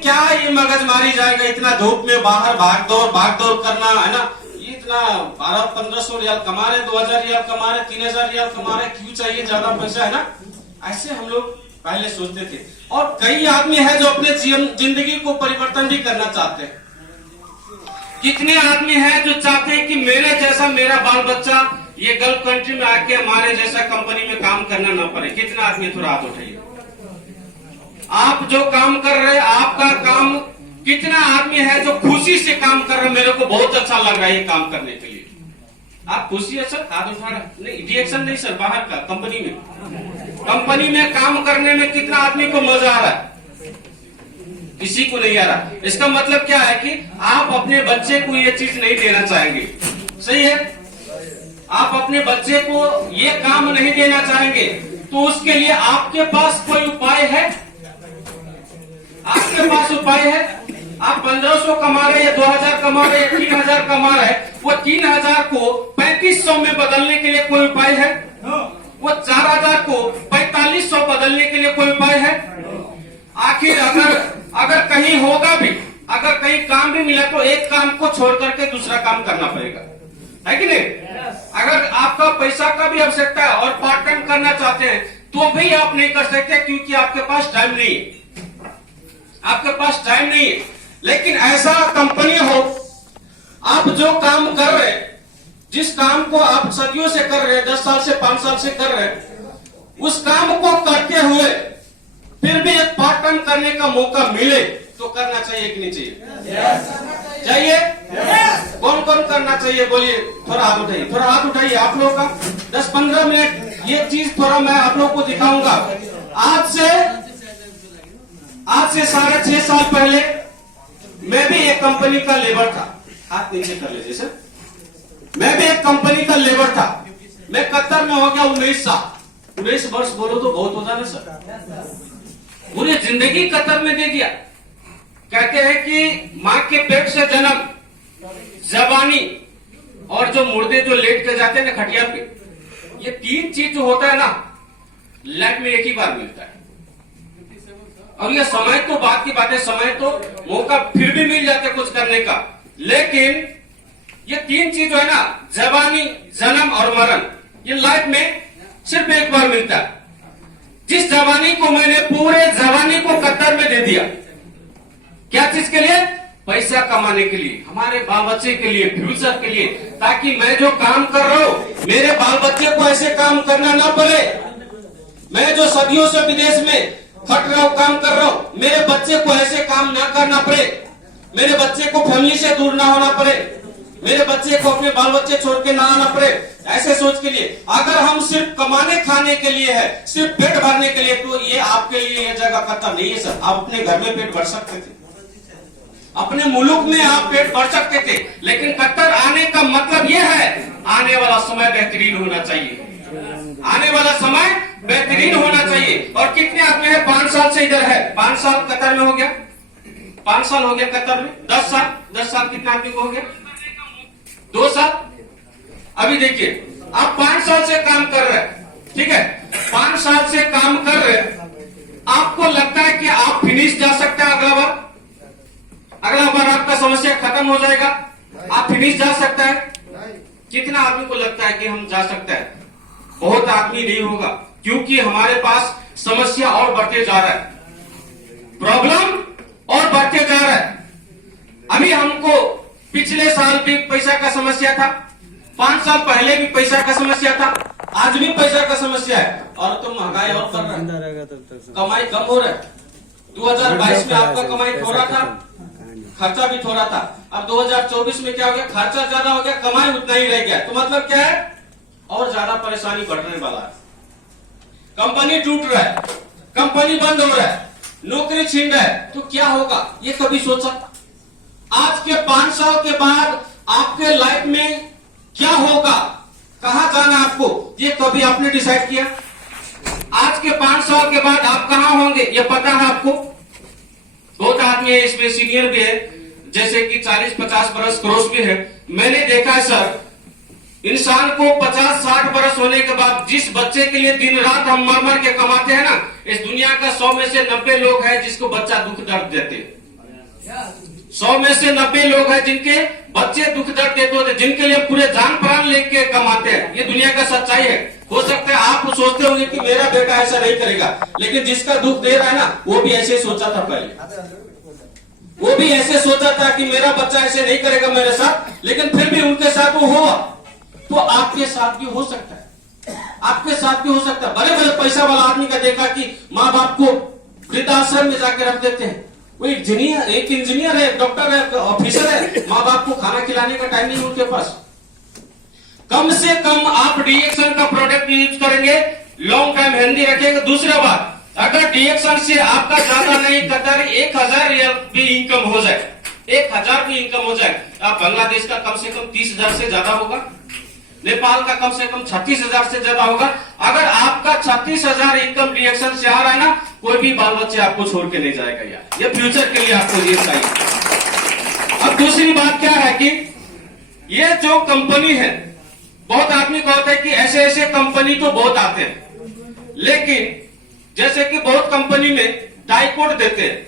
क्या ये मगज मारी जाएगा, इतना धूप में बाहर भाग दौड़ करना है ना। ये इतना 1200-1500 रियाल कमा रहे, 2000 रियाल कमा रहे, 3000 रियाल कमा रहे, क्यों चाहिए ज्यादा पैसा, है ना। ऐसे हम लोग पहले सोचते थे। और कई आदमी है जो अपने जिंदगी को परिवर्तन भी करना चाहते हैं। कितने आदमी हैं जो चाहते हैं कि मेरे जैसा मेरा बाल बच्चा ये गल्फ कंट्री में आके हमारे जैसा कंपनी में काम करना ना पड़े। कितना आदमी, थोड़ा हाथ उठाइए। आप जो काम कर रहे हैं, आपका काम, कितना आदमी है जो खुशी से काम कर रहे हैं, मेरे को बहुत अच्छा लग रहा है ये काम करने के लिए। आप खुशी है सर, हाथ उठा रहा नहीं, रिएक्शन नहीं सर, बाहर का कंपनी में काम करने में कितना आदमी को मजा आ रहा है, किसी को नहीं आ रहा। इसका मतलब क्या है कि आप अपने बच्चे को ये चीज नहीं देना चाहेंगे, सही है। आप अपने बच्चे को ये काम नहीं देना चाहेंगे, तो उसके लिए आपके पास कोई उपाय है? आपके पास उपाय है? आप 1500 कमा रहे या 2000 कमा रहे या 3000 कमा रहे, वो 3000 को 3500 में बदलने के लिए कोई उपाय है? वो 4000 को 4500 बदलने के लिए कोई उपाय है? आखिर अगर कहीं होगा भी, अगर कहीं काम भी मिला तो एक काम को छोड़ करके दूसरा काम करना पड़ेगा, है कि नहीं। अगर आपका पैसा का भी आवश्यकता है और पार्ट टाइम करना चाहते हैं तो भी आप नहीं कर सकते, क्योंकि आपके पास टाइम नहीं है, आपके पास टाइम नहीं है। लेकिन ऐसा कंपनी हो, आप जो काम कर रहे हैं, जिस काम को आप सदियों से कर रहे हैं, 10 साल से 5 साल से कर रहे हैं, उस काम को करते हुए फिर भी एक पार्ट टाइम करने का मौका मिले तो करना चाहिए कि नहीं चाहिए? चाहिए। कौन कौन करना चाहिए बोलिए, थोड़ा हाथ उठाइए, थोड़ा हाथ उठाइए। आप लोगों का 10-15 मिनट ये चीज थोड़ा मैं आप लोगों को दिखाऊंगा। आज से 6.5 साल पहले मैं भी एक कंपनी का लेबर था। हाथ नीचे कर लीजिए सर। मैं भी एक कंपनी का लेबर था। मैं कतर में हो गया 19 वर्ष बोलो तो बहुत होता ना सर। पूरी जिंदगी कतर में दे दिया। कहते हैं कि माँ के पेट से जन्म, जवानी और जो मुर्दे जो लेट के जाते हैं ना खटिया पे, ये 3 चीज जो होता है ना लाइफ में एक ही बार मिलता है। और ये समय तो बात की बात है, समय तो मौका फिर भी मिल जाता है कुछ करने का, लेकिन ये 3 चीज जो है ना, जवानी, जन्म और मरण, ये लाइफ में सिर्फ एक बार मिलता है। जिस जवानी को मैंने पूरे जवानी को कतर में दे दिया, क्या चीज के लिए? पैसा कमाने के लिए, हमारे बाल बच्चे के लिए, फ्यूचर के लिए, ताकि मैं जो काम कर रहा हूं मेरे बाल बच्चे को ऐसे काम करना ना पड़े। मैं जो सदियों से विदेश में खट रहा हूं, काम कर रहा हूं, मेरे बच्चे को ऐसे काम ना करना पड़े, मेरे बच्चे को फैमिली से दूर ना होना पड़े, मेरे बच्चे को अपने बाल बच्चे छोड़ के ना आना पड़े। ऐसे सोच के लिए अगर हम सिर्फ कमाने खाने के लिए है, सिर्फ पेट भरने के लिए, तो ये आपके लिए यह जगह कतर नहीं है सर। आप अपने घर में पेट भर सकते थे, अपने मुल्क में आप पेट भर सकते थे, लेकिन कतर आने का मतलब यह है आने वाला समय बेहतरीन होना चाहिए, आने वाला समय बेहतरीन होना चाहिए। और कितने आदमी है 5 साल से इधर है, 5 साल कतर में हो गया, 5 साल हो गया कतर में, 10 साल कितने आदमी को हो गया? 2 साल। अभी देखिए आप 5 साल से काम कर रहे हैं, ठीक है, 5 साल से काम कर रहे हैं, आपको लगता है कि आप फिनिश जा सकते हैं? अगला बार आपका समस्या खत्म हो जाएगा, आप फिनिश जा सकता है? कितना आदमी को लगता है कि हम जा सकते हैं? बहुत आदमी नहीं होगा, क्योंकि हमारे पास समस्या और बढ़ते जा रहा है, प्रॉब्लम और बढ़ते जा रहा है। अभी हमको पिछले साल भी पैसा का समस्या था, 5 साल पहले भी पैसा का समस्या था, आज भी पैसा का समस्या है, और तो महंगाई और कर रहा है, कमाई कम हो रहा है। 2022 में आपका कमाई थोड़ा था, खर्चा भी थोड़ा था। अब 2024 में क्या हो गया? खर्चा ज्यादा हो गया, कमाई उतना ही रह गया। तो मतलब क्या है? और ज्यादा परेशानी बढ़ने वाला है। कंपनी टूट रहा है, कंपनी बंद हो रहा है, नौकरी छीन रहा है, तो क्या होगा ये कभी सोचा? आज के 5 साल के बाद आपके लाइफ में क्या होगा, कहां जाना आपको, ये कभी आपने डिसाइड किया? आज के 5 साल के बाद आप कहां होंगे ये पता है आपको? बहुत आदमी है इसमें, सीनियर भी है, जैसे कि 40-50 बरस क्रॉस भी है। मैंने देखा है सर, इंसान को 50-60 बरस होने के बाद जिस बच्चे के लिए दिन रात हम मर मर के कमाते हैं ना, इस दुनिया का 100 में से 90 लोग हैं जिसको बच्चा दुख दर्द देते हैं। 100 में से 90 लोग हैं जिनके बच्चे दुख दर्द देते होते, जिनके लिए पूरे जान प्राण लेके कमाते हैं। ये दुनिया का सच्चाई है। हो सकता है आप सोचते होंगे कि मेरा बेटा ऐसा नहीं करेगा, लेकिन जिसका दुख दे रहा है ना, वो भी ऐसे सोचा था पहले। वो भी ऐसे सोचा था कि मेरा बच्चा ऐसे नहीं करेगा मेरे साथ, लेकिन फिर भी उनके साथ वो हुआ। तो आपके साथ भी हो सकता है, आपके साथ भी हो सकता है। बड़े बड़े पैसा वाला आदमी का देखा कि माँ बाप को वृद्धाश्रम में जाके रख देते हैं। वो एक इंजीनियर है, डॉक्टर है, ऑफिसर है, माँ बाप को खाना खिलाने का टाइम नहीं उनके पास। कम से कम आप डीएक्शन का प्रोडक्ट यूज करेंगे, लॉन्ग टाइम हेल्दी रखेंगे। दूसरा बात, अगर डीएक्शन से आपका ज्यादा नहीं कतर 1000 भी इनकम हो जाए, 1000 भी इनकम हो जाए, आप बांग्लादेश का कम से कम 30,000 से ज्यादा होगा, नेपाल का कम से कम 36,000 से ज्यादा होगा। अगर आपका 36,000 इनकम डीएक्शन से आ रहा है ना, कोई भी बाल बच्चे आपको छोड़ के नहीं जाएगा यार। ये फ्यूचर के लिए आपको ये चाहिए। अब दूसरी बात क्या है कि ये जो कंपनी है, बहुत आदमी कहते हैं कि ऐसे ऐसे कंपनी तो बहुत आते हैं, लेकिन जैसे कि बहुत कंपनी में टाई कोट देते हैं,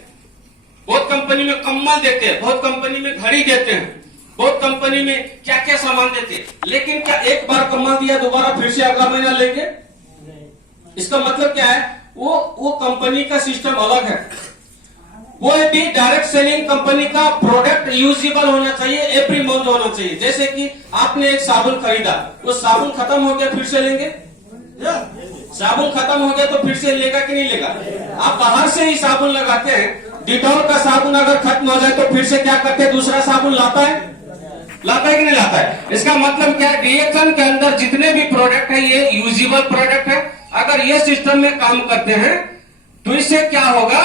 बहुत कंपनी में कम्बल देते हैं, बहुत कंपनी में घड़ी देते हैं, बहुत कंपनी में क्या क्या सामान देते हैं, लेकिन क्या एक बार कम्बल दिया दोबारा फिर से अगला महीना लेंगे? इसका मतलब क्या है? वो कंपनी का सिस्टम अलग है। कोई भी डायरेक्ट सेलिंग कंपनी का प्रोडक्ट यूजेबल होना चाहिए, एवरी मंथ होना चाहिए। जैसे कि आपने एक साबुन खरीदा, वो साबुन खत्म हो गया फिर से लेंगे? साबुन खत्म हो गया तो फिर से लेगा कि नहीं लेगा? आप बाहर से ही साबुन लगाते हैं, डिटॉल का साबुन अगर खत्म हो जाए तो फिर से क्या करते हैं? दूसरा साबुन लाता है कि नहीं लाता है? इसका मतलब क्या है? डीएक्शन के अंदर जितने भी प्रोडक्ट है ये यूजेबल प्रोडक्ट है। अगर ये सिस्टम में काम करते हैं तो इससे क्या होगा?